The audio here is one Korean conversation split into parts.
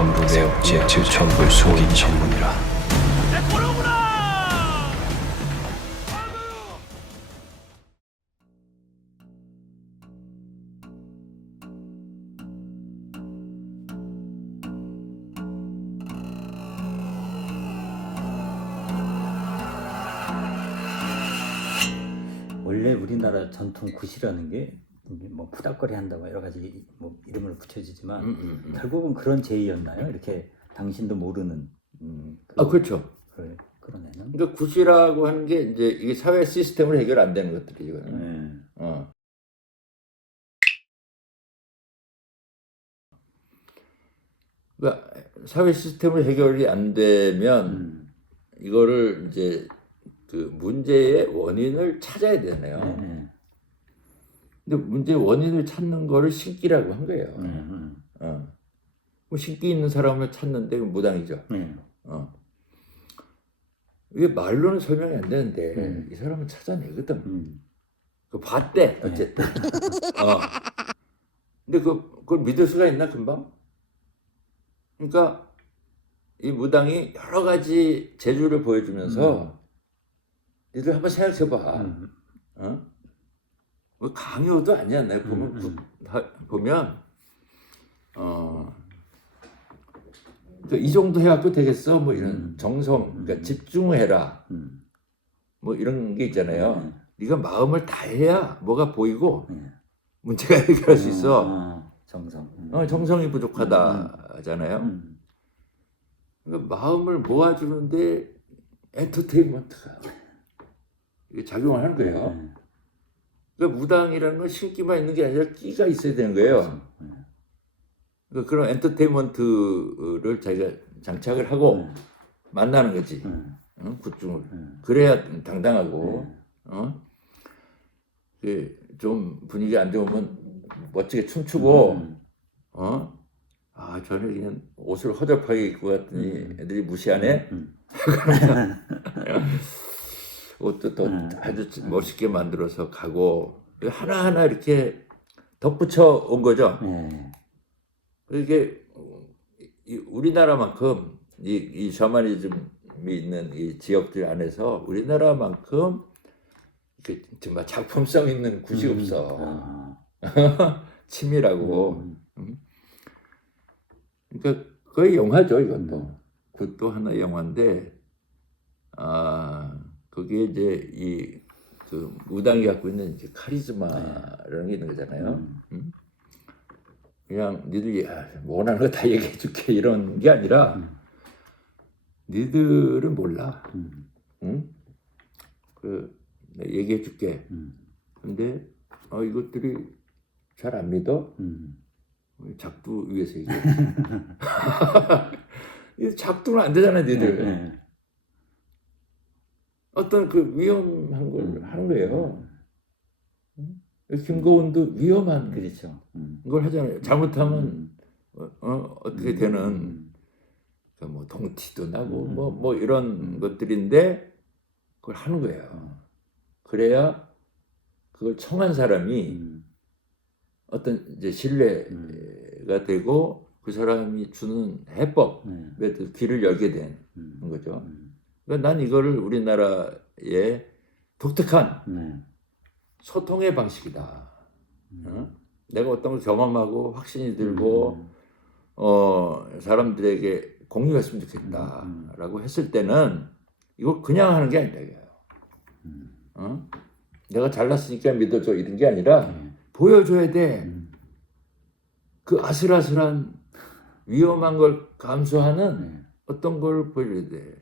전부 내 옵젝트 전부 속인 전문이라. 원래 우리나라 전통 굿이라는 게 뭐 푸닥거리 한다고 여러 가지 뭐 이름을 붙여지지만 결국은 그런 제의였나요? 이렇게 당신도 모르는 그렇죠. 그런 애는. 그러니까 굿이라고 하는 게 이제 이게 사회 시스템으로 해결 안 되는 것들이죠. 그러니까 사회 시스템으로 해결이 안 되면 이거를 이제 그 문제의 원인을 찾아야 되네요. 근데 문제의 원인을 찾는 거를 신기라고 한 거예요. 뭐 신기 있는 사람을 찾는데 무당이죠. 이게 말로는 설명이 안 되는데 이 사람은 찾아내거든. 그 봤대 어쨌든. 근데 그걸 믿을 수가 있나 금방? 그러니까 이 무당이 여러 가지 재주를 보여주면서 니들 한번 생각해봐. 뭐 강요도 아니야. 내가 보면 이 정도 해갖고 되겠어? 뭐 이런 정성, 그러니까 집중해라. 뭐 이런 게 있잖아요. 네가 마음을 다해야 뭐가 보이고 문제가 해결할 수 있어. 정성이 부족하다잖아요. 그러니까 마음을 모아주는데 엔터테인먼트가 이게 작용을 하는 거예요. 그러니까 무당이라는 건 신기만 있는 게 아니라 끼가 있어야 되는 거예요. 그러니까 그런 엔터테인먼트를 자기가 장착을 하고 만나는 거지. 굿중을. 그래야 당당하고 좀 분위기 안 좋으면 멋지게 춤추고 저는 그냥 옷을 허접하게 입고 갔더니 애들이 무시하네. 옷도 더 아주 멋있게 만들어서 가고 하나하나 이렇게 덧붙여 온 거죠. 이게 우리나라만큼 이 셔머니즘이 있는 이 지역들 안에서 우리나라만큼 정말 작품성 있는 굿이 없어. 치밀하고. 그러니까 거의 영화죠 이것도. 굿도 하나 영화인데 거기에 이제 그 무당이 갖고 있는 이제 카리스마라는 게 있는 거잖아요. 그냥 니들 원하는 거 다 얘기해 줄게 이런 게 아니라 니들은 몰라. 내가 얘기해 줄게. 근데 이것들이 잘 안 믿어? 작두 위해서 얘기해. 작두는 안 되잖아 니들. 어떤 그 위험한 걸 하는 거예요. 김고은도 위험한 그렇죠. 걸 하잖아요. 잘못하면 어떻게 되는 뭐 동티도 나고 뭐 이런 것들인데 그걸 하는 거예요. 그래야 그걸 청한 사람이 어떤 이제 신뢰가 되고 그 사람이 주는 해법에 귀를 열게 되는 거죠. 그러니까 난 이거를 우리나라의 독특한 소통의 방식이다. 내가 어떤 걸 경험하고 확신이 들고 사람들에게 공유했으면 좋겠다라고 했을 때는 이거 그냥 하는 게 아니다 이거예요. 내가 잘났으니까 믿어줘 이런 게 아니라 보여줘야 돼. 그 아슬아슬한 위험한 걸 감수하는 어떤 걸 보여줘야 돼.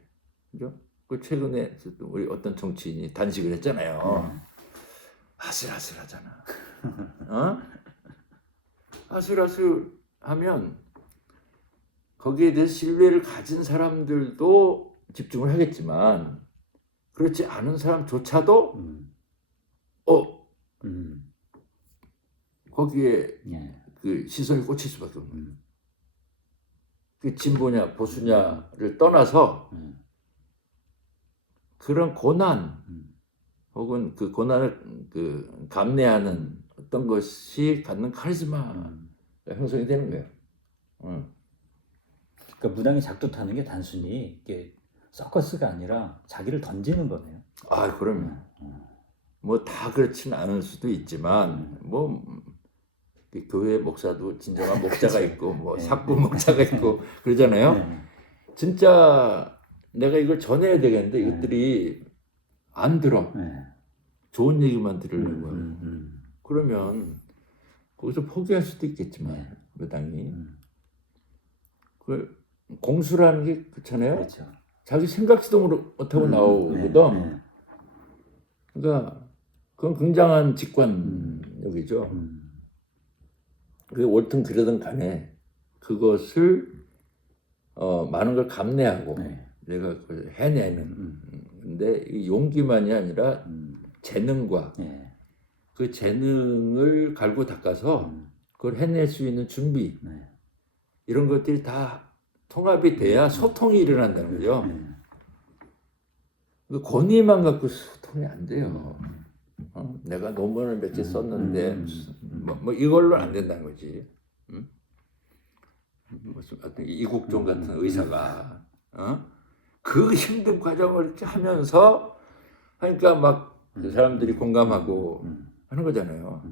그죠? 그 최근에 우리 어떤 정치인이 단식을 했잖아요. 아슬아슬하잖아. 아슬아슬하면 거기에 대해서 신뢰를 가진 사람들도 집중을 하겠지만 그렇지 않은 사람조차도 거기에 그 시선이 꽂힐 수밖에 없는 거예요. 그 진보냐 보수냐를 떠나서 그런 고난 혹은 그 고난을 그 감내하는 어떤 것이 갖는 카리스마가 형성이 되는 거예요. 그러니까 무당이 작두 타는 게 단순히 이게 서커스가 아니라 자기를 던지는 거네요. 아, 그럼요. 뭐 다 그렇진 않을 수도 있지만 뭐 교회 목사도 진정한 목자가 있고 뭐 네. 사구 목자가 있고 그러잖아요. 네. 진짜 내가 이걸 전해야 되겠는데 이것들이 안 들어. 네. 좋은 얘기만 들으려고. 음. 그러면 거기서 포기할 수도 있겠지만 네. 무당이 그 공수라는 게 그렇잖아요. 그렇죠. 자기 생각지도 못하고 나오거든. 네. 그러니까 그건 굉장한 직관력이죠. 그 옳든 그러든 간에 그것을 많은 걸 감내하고 네. 내가 그걸 해내는. 근데 이 용기만이 아니라 재능과 네. 그 재능을 갈고 닦아서 그걸 해낼 수 있는 준비 네. 이런 것들이 다 통합이 돼야 소통이 일어난다는 거죠. 그 권위만 갖고 소통이 안 돼요. 내가 논문을 몇 개 썼는데 뭐 이걸로 안 된다는 거지. 무슨 어떤 이국종 같은 의사가 그 힘든 과정을 이렇게 하면서 하니까 막 그 사람들이 공감하고 하는 거잖아요.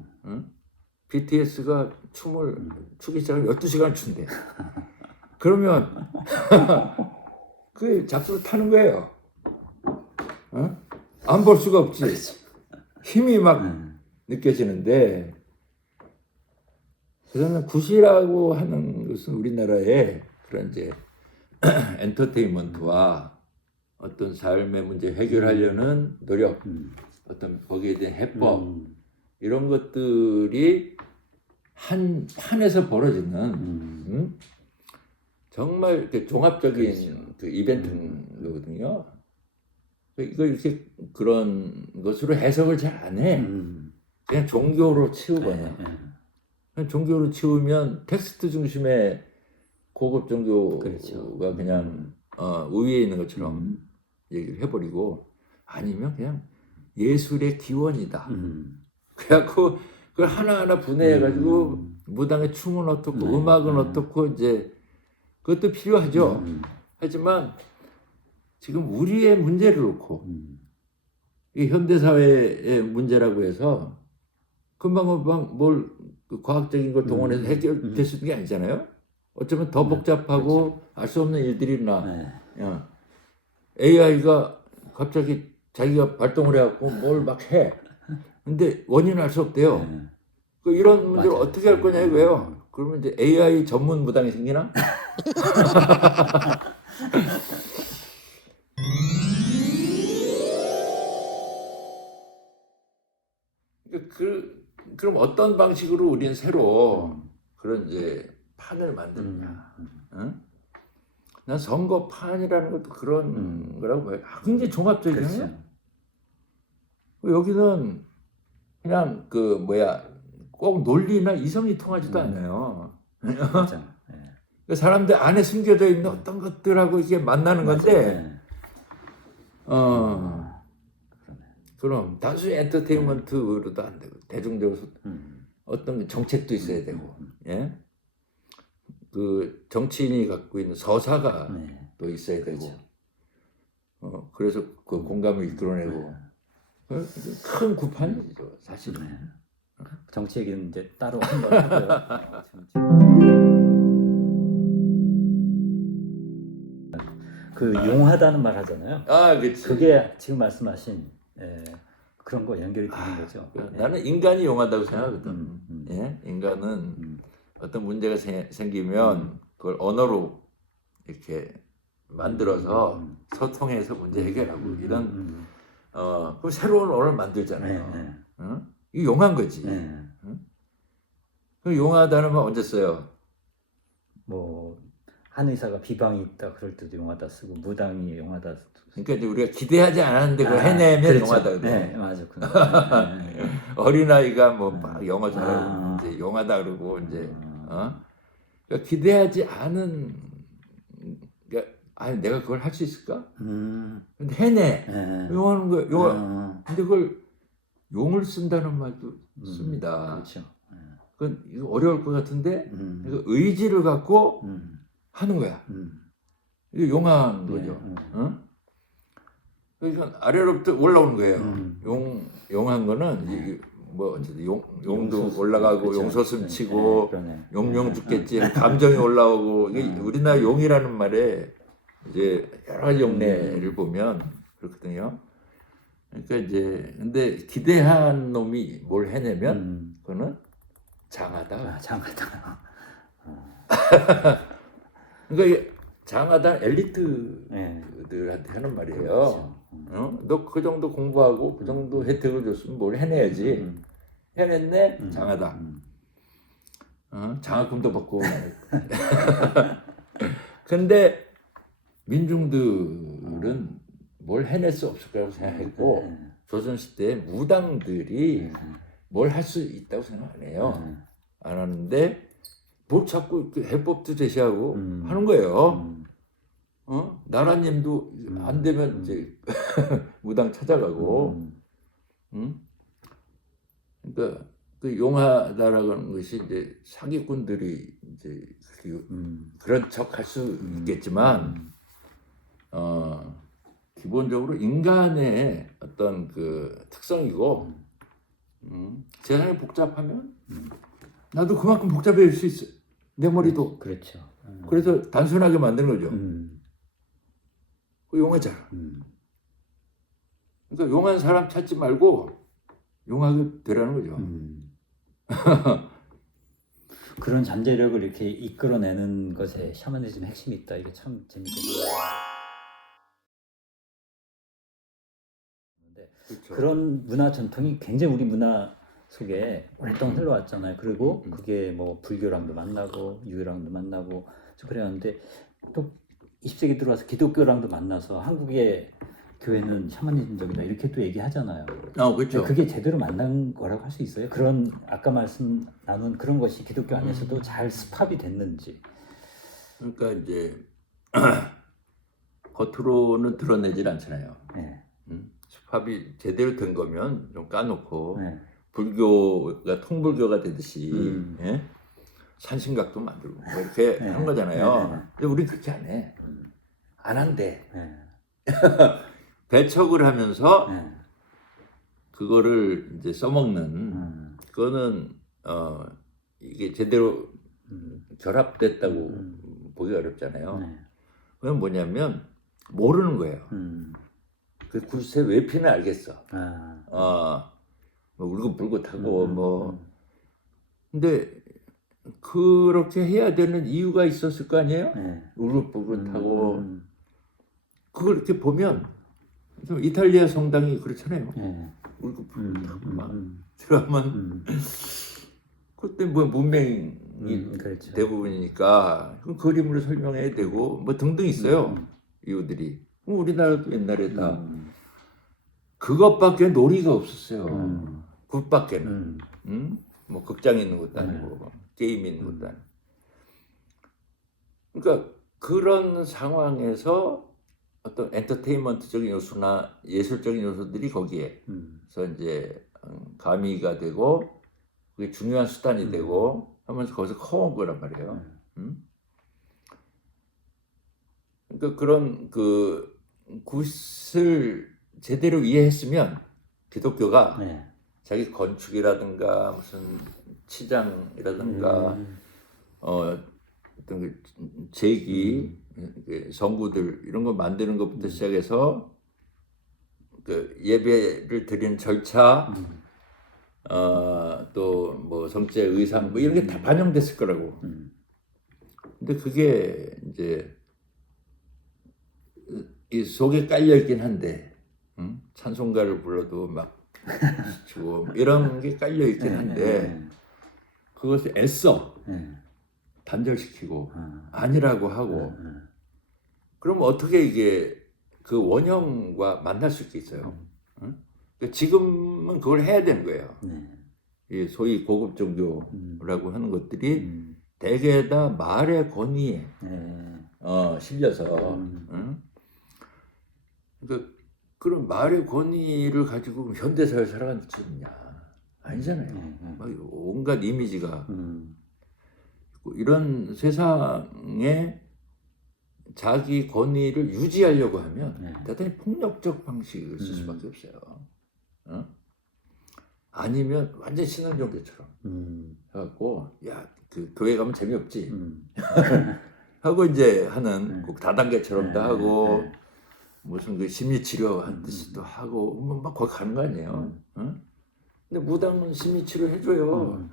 BTS가 춤을 추기 시작하면 12시간 춘대. 그러면 그 작두를 타는 거예요. 안 볼 수가 없지. 힘이 막 느껴지는데 그러면 굿이라고 하는 것은 우리나라의 그런 이제 엔터테인먼트와 어떤 삶의 문제 해결하려는 노력, 어떤 거기에 대한 해법 이런 것들이 한 판에서 벌어지는 정말 이렇게 종합적인 그 이벤트거든요. 이걸 이렇게 그런 것으로 해석을 잘 안 해. 그냥 종교로 치우거나. 그냥 종교로 치우면 텍스트 중심의 고급 종교가 그렇죠. 그냥 우위에 있는 것처럼 얘기를 해버리고 아니면 그냥 예술의 기원이다. 그래갖고 그걸 하나하나 분해해가지고 무당의 춤은 어떻고 음악은 어떻고 이제 그것도 필요하죠. 하지만 지금 우리의 문제를 놓고 이 현대사회의 문제라고 해서 금방 뭘 그 과학적인 걸 동원해서 해결될 수 있는 게 아니잖아요. 어쩌면 더 복잡하고 알 수 없는 일들이 일어나. AI가 갑자기 자기가 발동을 해갖고 뭘 막 해. 근데 원인을 알 수 없대요. 그 이런 문제를 맞아요. 어떻게 할 거냐 이거예요. 그러면 이제 AI 전문 무당이 생기나? 그럼 어떤 방식으로 우리는 새로 그런 이제 판을 만드느냐? 응? 난 선거판이라는 것도 그런 거라고 봐요. 굉장히 종합적이잖아요. 그렇죠. 여기는 그냥 그 뭐야 꼭 논리나 이성이 통하지도 않아요. 그렇죠. 그 사람들 안에 숨겨져 있는 어떤 것들하고 이게 만나는 건데, 그럼 단순히 엔터테인먼트로도 안 되고 대중적으로 어떤 정책도 있어야 되고, 예, 그 정치인이 갖고 있는 서사가 또 있어야 되고, 그래서 그 공감을 이끌어내고 큰 구판이죠 사실은. 정치 얘기는 이제 따로 한번 하고요. 그 용하다는 말 하잖아요. 아, 그렇지. 그게 지금 말씀하신 그런 거 연결이 되는 거죠. 나는 인간이 용하다고 생각하거든. 예? 인간은 어떤 문제가 생기면 그걸 언어로 이렇게 만들어서 소통해서 문제 해결하고 이런 그 새로운 언어를 만들잖아요. 응? 이게 용한 거지. 응? 그 용하다는 말 언제 써요? 뭐 한의사가 비방이 있다 그럴 때도 용하다 쓰고 무당이 용하다. 그러니까 이제 우리가 기대하지 않았는데 그걸 해내면 그렇죠. 용하다 그래. 맞아. 어린아이가 뭐 막 영어 잘하고 이제 용하다 그러고 이제 그러니까 기대하지 않은 그러니까 아니 내가 그걸 할 수 있을까? 근데 해내. 용하는 거야. 근데 그걸 용을 쓴다는 말도 씁니다. 그렇죠. 그건 이거 어려울 것 같은데 그러니까 의지를 갖고 하는 거야. 이게 용한 네, 거죠. 응? 그러니까 아래로부터 올라오는 거예요. 용한 거는 이게 뭐 어쨌든 용도 용소스, 올라가고 그쵸. 용소슴 네, 치고 그러네. 용용 죽겠지 감정이 올라오고 이게 우리나라 용이라는 말에 이제 여러 가지 용례를 보면 그렇거든요. 그러니까 이제 근데 기대한 놈이 뭘 해내면 그거는 장하다. 아, 장하다. 그러니까 이 장하다 엘리트들한테 네. 하는 말이에요. 그렇죠. 너 그 정도 공부하고 그 정도 혜택을 줬으면 뭘 해내야지. 해냈네 장하다. 장학금도 받고. 근데 민중들은 뭘 해낼 수 없을 거라고 생각했고 조선시대에 무당들이 뭘 할 수 있다고 생각 안 해요. 안 하는데 뭘 자꾸 이렇게 해법도 제시하고 하는 거예요. 나라님도 안 되면 이제 무당 찾아가고. 그러니까 그 용하다라는 것이 이제 사기꾼들이 이제 그런 척 할 수 있겠지만 기본적으로 인간의 어떤 그 특성이고 세상이 복잡하면 나도 그만큼 복잡해질 수 있어. 내 머리도. 그렇죠. 그래서 단순하게 만드는 거죠. 그 용하잖아. 그러니까 용한 사람 찾지 말고 용하게 되라는 거죠. 그런 잠재력을 이렇게 이끌어내는 것에 샤머니즘 핵심이 있다. 이게 참 재밌겠어요. 그렇죠. 그런 문화 전통이 굉장히 우리 문화 속에 오랫동안 흘러왔잖아요. 그리고 그게 뭐 불교랑도 만나고 유교랑도 만나고 그랬는데 또 20세기 들어와서 기독교랑도 만나서 한국의 교회는 샤머니즘적이다 이렇게 또 얘기하잖아요. 그렇죠. 그게 제대로 만난 거라고 할 수 있어요? 그런 아까 말씀 나눈 그런 것이 기독교 안에서도 잘 스팝이 됐는지. 그러니까 이제 겉으로는 드러내질 않잖아요. 네. 수합이 제대로 된 거면 좀 까놓고 네. 불교가 통불교가 되듯이 예? 산신각도 만들고 뭐 이렇게 하는 거잖아요. 근데 우린 그렇게 안 해. 안 한대. 배척을 하면서 그거를 이제 써먹는 그거는 이게 제대로 결합됐다고 보기 어렵잖아요. 그건 뭐냐면 모르는 거예요. 그 굿세 왜 피는 알겠어. 뭐 울긋불긋하고 뭐 근데 그렇게 해야 되는 이유가 있었을 거 아니에요? 울긋불긋하고 그걸 이렇게 보면 좀 이탈리아 성당이 그렇잖아요. 울긋불긋하고 막 들어가면 그때 뭐 문맹이 그렇죠. 대부분이니까 그 그림으로 설명해야 되고 뭐 등등 있어요. 이유들이. 우리나라도 옛날에 다 그것밖에 놀이가 없었어요. 굿밖에는. 뭐 극장이 있는 것도 아니고 게임이 있는 것도 아니고. 그러니까 그런 상황에서 어떤 엔터테인먼트적인 요소나 예술적인 요소들이 거기에서 이제 가미가 되고 그게 중요한 수단이 되고 하면서 거기서 커온 거란 말이에요. 그러니까 그런 그 굿을 제대로 이해했으면 기독교가 자기 건축이라든가 무슨 치장이라든가 어떤 그 제기 성구들 이런 거 만드는 것부터 시작해서 그 예배를 드리는 절차 또 뭐 성제 의상 뭐 이런 게 다 반영됐을 거라고. 근데 그게 이제 이 속에 깔려 있긴 한데 찬송가를 불러도 막 치고 이런 게 깔려 있긴 한데 그것을 애써 단절시키고 아니라고 하고 그럼 어떻게 이게 그 원형과 만날 수 있겠어요? 그러니까 지금은 그걸 해야 되는 거예요. 이 소위 고급 종교라고 하는 것들이 대개 다 말의 권위에 실려서 그러니까 그런 말의 권위를 가지고 현대사회를 살아가는 게 있냐? 아니잖아요. 막 온갖 이미지가 이런 세상에 자기 권위를 유지하려고 하면 네. 대단히 폭력적 방식을 쓸 수밖에 없어요. 어? 아니면 완전 신흥종교처럼 해갖고 야 그 교회 가면 재미없지 하고 이제 하는 꼭 다단계처럼도 하고 무슨 그 심리치료 하듯이 또 하고 막 거기 가는 거 아니에요. 어? 근데 무당은 심리치료 해줘요.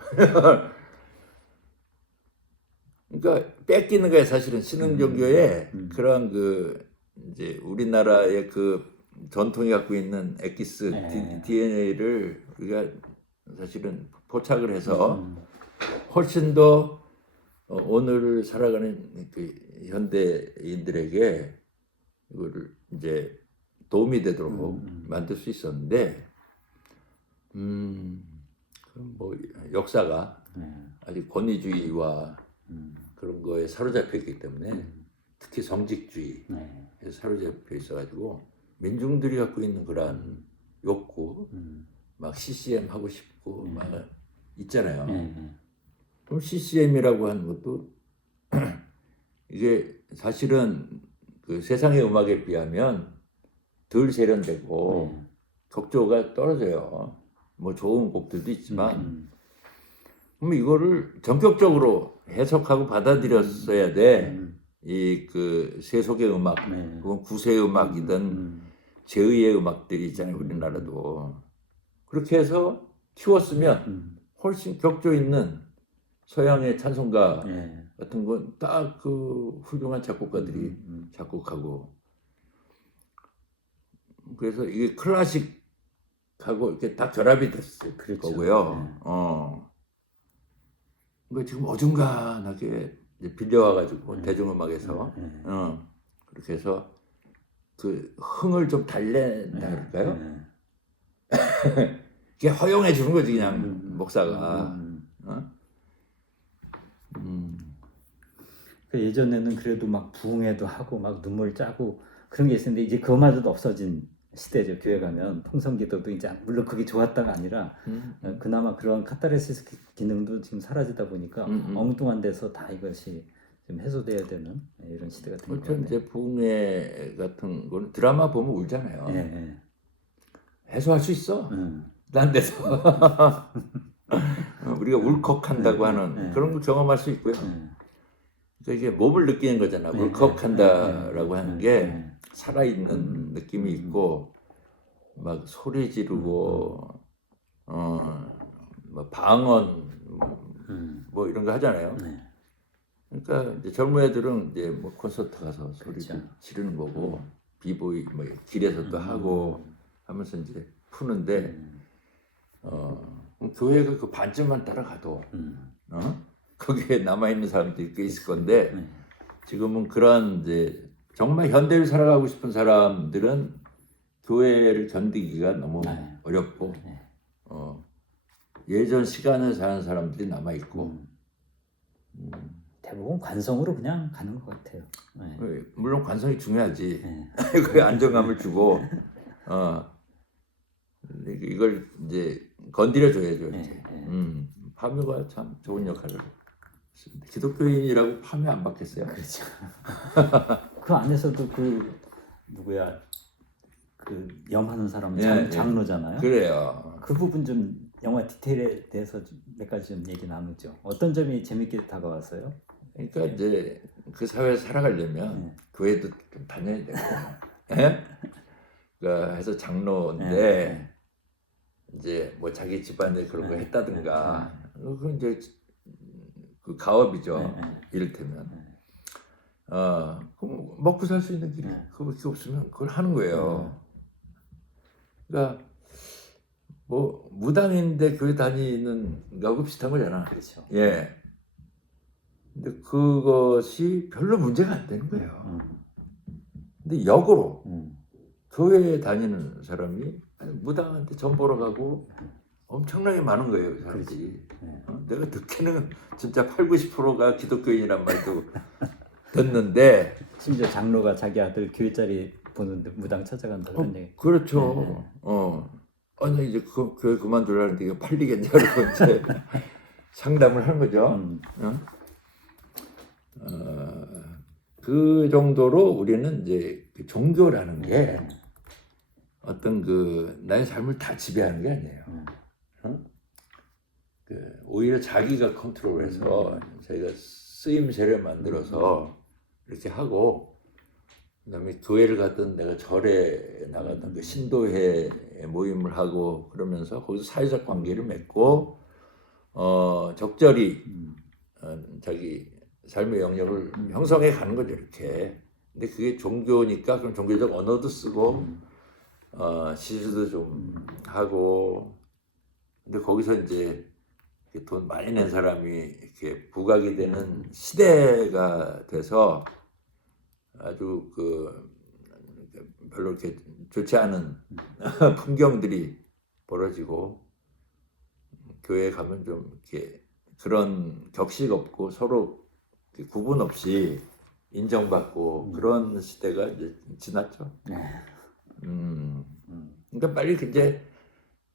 그러니까 뺏기는 거야 사실은 신흥종교의 그런 그 이제 우리나라의 그 전통이 갖고 있는 엑기스 DNA를 우리가 사실은 포착을 해서 훨씬 더 오늘 살아가는 그 현대인들에게 이거를 이제 도움이 되도록 만들 수 있었는데 그럼 뭐 역사가 아직 권위주의와 그런 거에 사로잡혀 있기 때문에 특히 성직주의에 사로잡혀 있어가지고 민중들이 갖고 있는 그런 욕구 막 CCM 하고 싶고 막 있잖아요. 그럼 CCM이라고 하는 것도 이게 사실은 그 세상의 음악에 비하면 덜 세련되고 격조가 떨어져요. 뭐 좋은 곡들도 있지만 그럼 이거를 전격적으로 해석하고 받아들였어야 돼. 이 그 세속의 음악, 그건 구세의 음악이든 제의의 음악들이 있잖아요. 우리나라도 그렇게 해서 키웠으면 훨씬 격조 있는 서양의 찬송가 같은 건 딱 그 훌륭한 작곡가들이 작곡하고 그래서 이게 클래식하고 이렇게 딱 결합이 됐을 거고요. 그러니까 지금 어중간하게 이제 빌려와가지고 대중음악에서 그렇게 해서 그 흥을 좀 달랜다 그럴까요? 이게 허용해 주는 거지 그냥 목사가. 그 예전에는 그래도 막 부흥회도 하고 막 눈물 짜고 그런 게 있었는데 이제 그마저도 없어진 시대죠. 교회 가면 통성기도도 이제 물론 그게 좋았다가 아니라 그나마 그런 카타르시스 기능도 지금 사라지다 보니까 엉뚱한 데서 다 이것이 좀 해소돼야 되는 이런 시대가 된 것 그렇죠. 같아요. 이제 부흥회 같은 거는 드라마 보면 울잖아요. 해소할 수 있어. 딴 데서 우리가 울컥한다고 하는 그런 걸 경험할 수 있고요. 그러니까 이게 몸을 느끼는 거잖아. 울컥한다라고 하는 게 살아있는 느낌이 있고 막 소리 지르고 뭐 방언 뭐 이런 거 하잖아요. 그러니까 이제 젊은 애들은 이제 뭐 콘서트 가서 소리 지르는 거고 비보이 뭐 길에서도 하고 하면서 이제 푸는데 교회가 그 반쯤만 따라가도 거기에 남아 있는 사람들이 꽤 있을 건데 지금은 그런 이제 정말 현대를 살아가고 싶은 사람들은 교회를 견디기가 너무 어렵고 예전 시간을 사는 사람들이 남아 있고 대부분 관성으로 그냥 가는 것 같아요. 물론 관성이 중요하지. 그게 안정감을 주고 이걸 이제 건드려 줘야죠. 이제. 파묘가 참 좋은 역할을 했습니다. 기독교인이라고 파묘 안 받겠어요? 그렇죠. 그 안에서도 그 누구야 그 염하는 사람 장로잖아요. 그래요. 그 부분 좀 영화 디테일에 대해서 몇 가지 좀 얘기 나누죠. 어떤 점이 재밌게 다가왔어요? 그러니까 이제 그 사회에 살아가려면 교회도 좀 다녀야 되고, 그러니까 해서 장로인데 이제 뭐 자기 집안에 그런 거 했다든가, 그건 이제 그 가업이죠. 이를테면, 그럼 먹고 살 수 있는 길이 그거밖에 없으면 그걸 하는 거예요. 그러니까 뭐 무당인데 교회 다니는 거하고 비슷한 거잖아. 그렇죠. 예. 근데 그것이 별로 문제가 안 되는 거예요. 근데 역으로 교회에 다니는 사람이 무당한테 전 보러 가고 엄청나게 많은 거예요, 사람들이. 내가 듣기는 진짜 80~90%가 기독교인이란 말도 듣는데 심지어 장로가 자기 아들 교회자리 보는데 무당 찾아간다 그런 얘기. 그렇죠. 아니 이제 그 교회 그만두라는데 이거 팔리겠냐 그러고 이제 상담을 하는 거죠. 그 정도로 우리는 이제 그 종교라는 게 어떤 그 나의 삶을 다 지배하는 게 아니에요. 응? 그 오히려 자기가 컨트롤해서 자기가 쓰임새를 만들어서 이렇게 하고, 그다음에 교회를 가든 내가 절에 나가든 그 신도회 모임을 하고 그러면서 거기서 사회적 관계를 맺고 적절히 자기 삶의 영역을 형성해 가는 거죠, 이렇게. 근데 그게 종교니까 그럼 종교적 언어도 쓰고 시주도 좀 하고. 근데 거기서 이제 돈 많이 낸 사람이 이렇게 부각이 되는 시대가 돼서 아주 그 별로 이렇게 좋지 않은 풍경들이 벌어지고, 교회에 가면 좀 이렇게 그런 격식 없고 서로 구분 없이 인정받고 그런 시대가 이제 지났죠. 그러니까 빨리 이제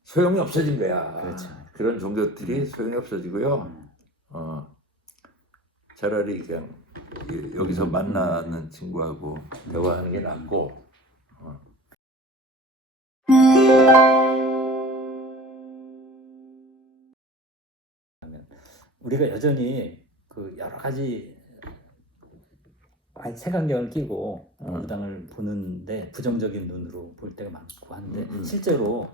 소용이 없어진 거야. 그렇죠. 그런 종교들이 소용이 없어지고요. 차라리 그냥 여기서 만나는 친구하고 대화하는 게 낫고. 우리가 여전히 그 여러 가지 색안경을 끼고 무당을 보는데 부정적인 눈으로 볼 때가 많고 한데 실제로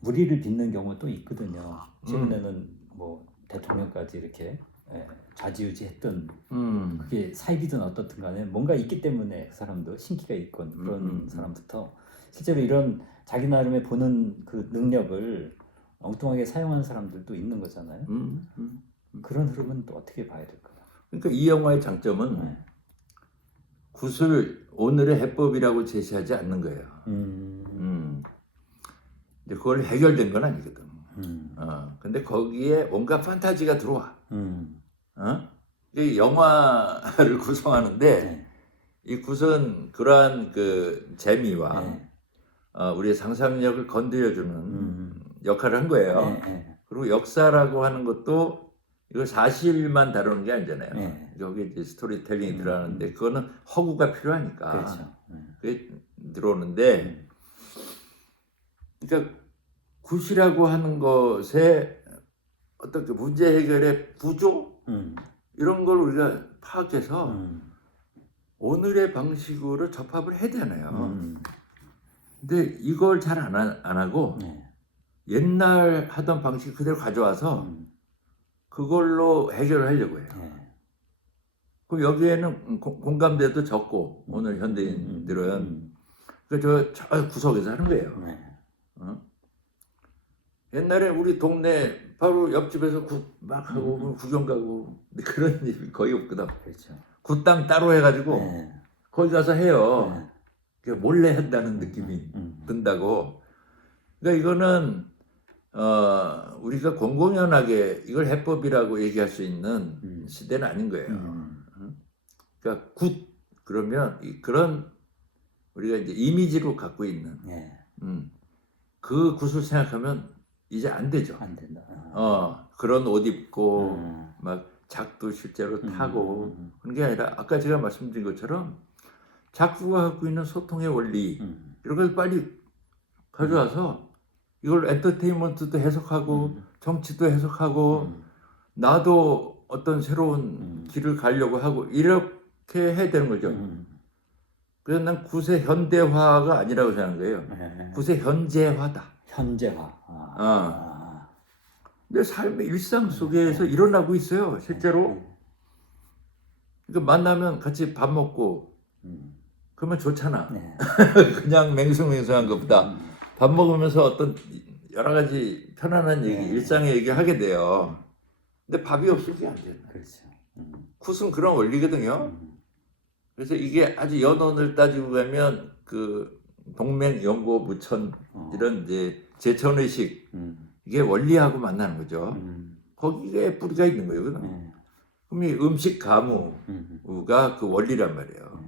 무리를 빚는 경우가 또 있거든요. 최근에는 뭐 대통령까지 이렇게 좌지우지했던 그게 사입이든 어떻든 간에 뭔가 있기 때문에 그 사람도 신기가 있건 그런 사람부터 실제로 이런 자기 나름의 보는 그 능력을 엉뚱하게 사용하는 사람들도 있는 거잖아요. 그런 흐름은 또 어떻게 봐야 될까요? 그러니까 이 영화의 장점은 굿을 오늘의 해법이라고 제시하지 않는 거예요. 근데 그걸 해결된 건 아니거든. 근데 거기에 온갖 판타지가 들어와. 이 영화를 구성하는데 이 굿은 그러한 그 재미와 우리의 상상력을 건드려주는 역할을 한 거예요. 그리고 역사라고 하는 것도 이거 사실만 다루는 게 아니잖아요. 여기 이제 스토리텔링이 들어가는데 그거는 허구가 필요하니까. 그렇죠. 그게 들어오는데, 그러니까 굿이라고 하는 것에 어떤 그 문제 해결의 구조 이런 걸 우리가 파악해서 오늘의 방식으로 접합을 해야 되나요? 근데 이걸 잘 안 하고 옛날 하던 방식 그대로 가져와서 그걸로 해결을 하려고 해요. 그럼 여기에는 공감대도 적고 오늘 현대인들은 저 구석에서 하는 거예요. 옛날에 우리 동네 바로 옆집에서 굿 막 하고 구경 가고 그런 일이 거의 없거든. 그렇죠. 굿땅 따로 해가지고 거기 가서 해요. 몰래 한다는 느낌이 든다고. 그러니까 이거는 우리가 공공연하게 이걸 해법이라고 얘기할 수 있는 시대는 아닌 거예요. 그러니까 굿 그러면 그런 우리가 이제 이미지로 갖고 있는 그 굿을 생각하면 이제 안 되죠. 안 된다. 그런 옷 입고 막 작도 실제로 타고 그런 게 아니라 아까 제가 말씀드린 것처럼 작두가 갖고 있는 소통의 원리 이런 걸 빨리 가져와서 이걸 엔터테인먼트도 해석하고 정치도 해석하고 나도 어떤 새로운 길을 가려고 하고 이렇게 해야 되는 거죠. 그래서 난 굿의 현대화가 아니라고 생각하는 거예요. 굿의 현재화다. 현재화. 근데 삶의 일상 속에서 일어나고 있어요, 실제로. 그러니까 만나면 같이 밥 먹고 그러면 좋잖아. 그냥 맹숭맹숭한 것보다 밥 먹으면서 어떤 여러 가지 편안한 얘기, 일상의 얘기 하게 돼요. 근데 밥이 없으면 그게 안 돼요. 그렇죠. 굿은 그런 원리거든요. 그래서 이게 아주 연원을 따지고 가면 그 동맹, 연고, 무천 이런 이제 제천의식 이게 원리하고 만나는 거죠. 거기에 뿌리가 있는 거예요. 그럼 이 음식 가무가 그 원리란 말이에요.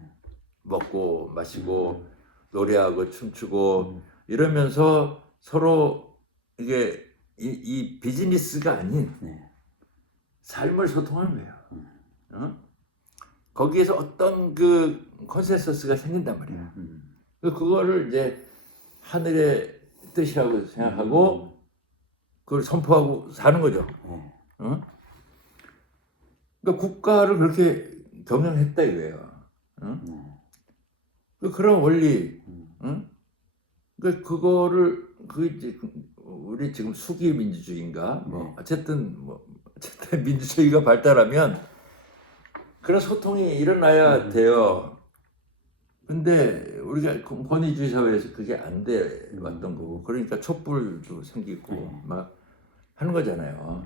먹고 마시고 노래하고 춤추고 이러면서 서로 이게 이 비즈니스가 아닌 삶을 소통하는 거예요. 거기에서 어떤 그 컨센서스가 생긴단 말이야. 그거를 이제 하늘의 뜻이라고 생각하고 그걸 선포하고 사는 거죠. 어? 그러니까 국가를 그렇게 경영했다 이거예요. 어? 그런 원리, 그거를 이제 우리 지금 수기 민주주의인가, 뭐 어쨌든 민주주의가 발달하면 그런 소통이 일어나야 돼요. 근데 우리가 권위주의 사회에서 그게 안 돼 왔던 거고, 그러니까 촛불도 생기고 막 하는 거잖아요.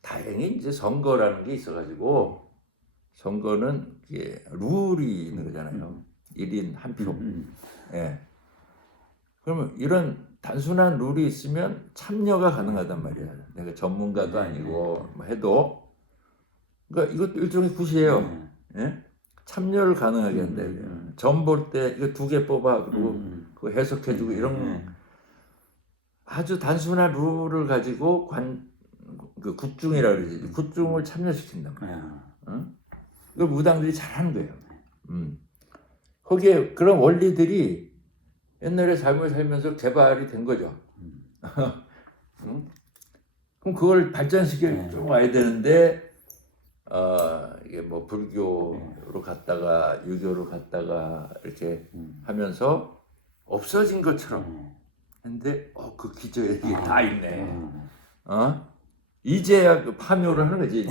다행히 이제 선거라는 게 있어가지고 선거는 이게 룰이 있는 거잖아요. 1인 1표. 예. 그러면 이런 단순한 룰이 있으면 참여가 가능하단 말이야. 내가 전문가도 아니고 뭐 해도. 그러니까 이것도 일종의 굿이에요. 예? 참여를 가능하게 한다. 점 볼 때 이거 2개 뽑아 그리고 그거 해석해주고 이런 아주 단순한 룰을 가지고 그 국중이라 그러지. 국중을 참여시킨단 말이야. 그걸 무당들이 잘하는 거예요. 거기에 그런 원리들이 옛날에 삶을 살면서 개발이 된 거죠. 그럼 그걸 발전시켜 좀 와야 되는데, 이게 뭐 불교로 갔다가 유교로 갔다가 이렇게 하면서 없어진 것처럼 했는데, 그 기저에 이게 다 있네. 이제야 그 파묘를 하는 거지.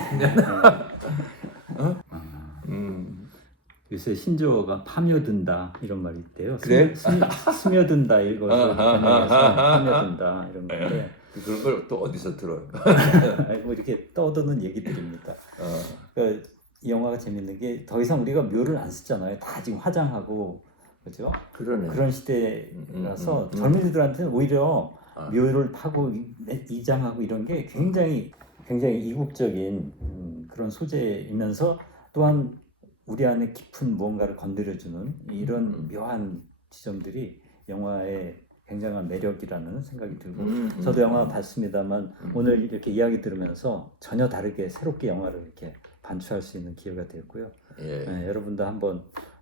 요새 신조어가 파며든다 이런 말이 있대요. 그래? 스며든다 이것을 번역해서 파며든다 이런 건데 그런 걸 또 어디서 들어요? 뭐 이렇게 떠도는 얘기들입니다. 그러니까 이 영화가 재밌는 게 더 이상 우리가 묘를 안 쓰잖아요. 다 지금 화장하고 그죠? 그러네. 그런 시대라서 젊은이들한테는 오히려 묘를 타고 이장하고 이런 게 굉장히 이국적인 그런 소재이면서 또한 우리 안에 깊은 무언가를 건드려주는 이런 묘한 지점들이 영화의 굉장한 매력이라는 생각이 들고 저도 영화 봤습니다만 오늘 이렇게 이야기 들으면서 전혀 다르게 새롭게 영화를 이렇게 반추할 수 있는 기회가 되었고요. 네, 여러분도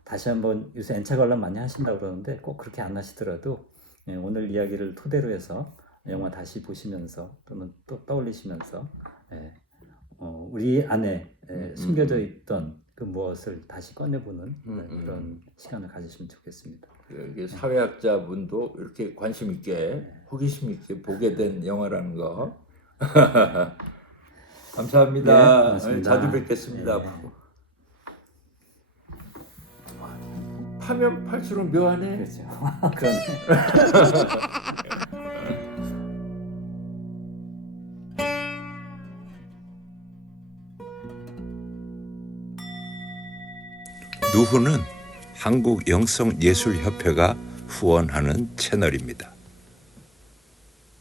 다시 한번 요새 N차 관람 많이 하신다고 그러는데 꼭 그렇게 안 하시더라도 오늘 이야기를 토대로 해서 영화 다시 보시면서 또는 또 떠올리시면서 우리 안에 숨겨져 있던 그 무엇을 다시 꺼내보는 그런 시간을 가지시면 좋겠습니다. 이게 사회학자분도 이렇게 관심 있게 호기심 있게 보게 된 영화라는 거. 감사합니다. 네, 자주 뵙겠습니다. 파면 팔수록 묘하네. 그렇죠. 그러네. 누후는 한국영성예술협회가 후원하는 채널입니다.